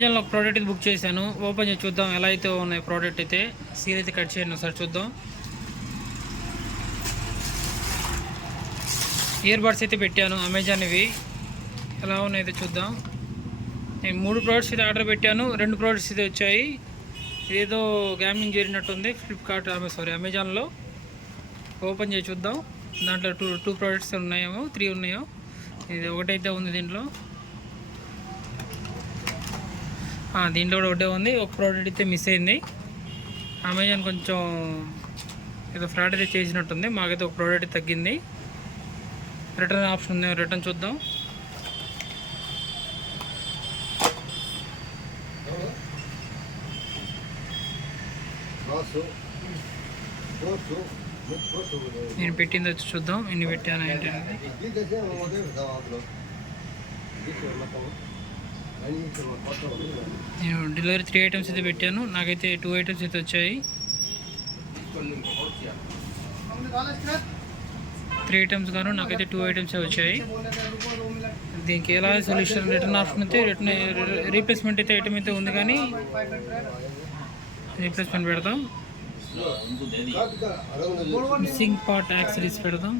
అమెజాన్లో ఒక product book చేశాను. ఓపెన్ చేసి చూద్దాం ఎలా అయితే ఉన్నాయి ప్రోడక్ట్ అయితే. సీల్ అయితే కట్ చేయండి ఒకసారి చూద్దాం. ఇయర్ బడ్స్ అయితే పెట్టాను అమెజాన్. ఇవి ఎలా ఉన్నాయితే చూద్దాం. నేను 3 ప్రోడక్ట్స్ అయితే ఆర్డర్ పెట్టాను. 2 ప్రోడక్ట్స్ అయితే వచ్చాయి. ఏదో గ్యామింగ్ జరిగినట్టుంది ఫ్లిప్కార్ట్ అమెజాన్లో. ఓపెన్ చేసి చూద్దాం. దాంట్లో టూ ప్రోడక్ట్స్ ఉన్నాయేమో, 3 ఉన్నాయో. ఇది ఒకటైతే ఉంది దీంట్లో. దీంట్లో కూడా ఒకటే ఉంది. ఒక ప్రోడక్ట్ అయితే మిస్ అయింది. అమెజాన్ కొంచెం ఏదో ఫ్రాడ్ అయితే చేసినట్టుంది. మాకైతే ఒక ప్రోడక్ట్ తగ్గింది. రిటర్న్ ఆప్షన్ ఉంది, రిటర్న్ చూద్దాం. నేను పెట్టింది వచ్చి చూద్దాం. ఎన్ని పెట్టాను ఏంటి అనేది. నేను డెలివరీ 3 ఐటమ్స్ అయితే పెట్టాను. నాకైతే 2 ఐటమ్స్ అయితే వచ్చాయి. 3 ఐటమ్స్ గాను నాకైతే 2 ఐటమ్స్ వచ్చాయి. దీనికి ఎలా సొల్యూషన్ రిటర్న్ ఆప్షన్ అయితే రీప్లేస్మెంట్ అయితే ఐటమ్ అయితే ఉంది, కానీ రీప్లేస్మెంట్ పెడదాం. మిస్సింగ్ పార్ట్ యాక్సరీస్ పెడదాం.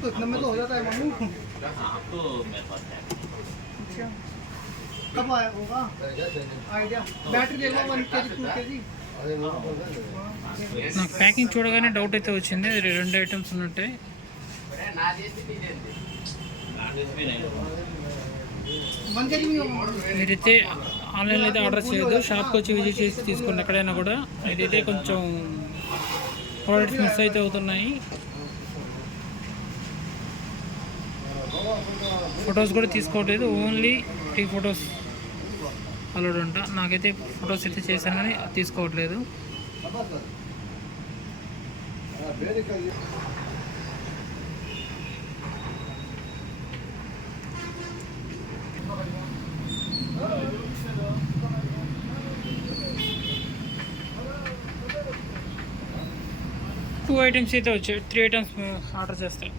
तो इतने में तो हो जाता है मामू। तो मेरे पास है। अच्छा कब आया होगा आइडिया? बैटरी ले लो 1 kg 2 kg। నాకు ప్యాకింగ్ చూడగానే డౌట్ అయితే వచ్చింది. 2 ఐటమ్స్ ఉన్నట్టే. మీరైతే ఆన్లైన్లో అయితే ఆర్డర్ చేయొద్దు. షాప్కి వచ్చి విజిట్ చేసి తీసుకోండి ఎక్కడైనా కూడా. ఇదైతే కొంచెం ప్రోడక్ట్స్ మిస్ అయితే అవుతున్నాయి. ఫొటోస్ కూడా తీసుకోవట్లేదు. ఓన్లీ 3 ఫొటోస్ అలౌడ్ అంట. నాకైతే ఫొటోస్ అయితే చేశాను కానీ తీసుకోవట్లేదు. టూ ఐటమ్స్ అయితే వచ్చాయి. 3 ఐటమ్స్ ఆర్డర్ చేస్తాయి.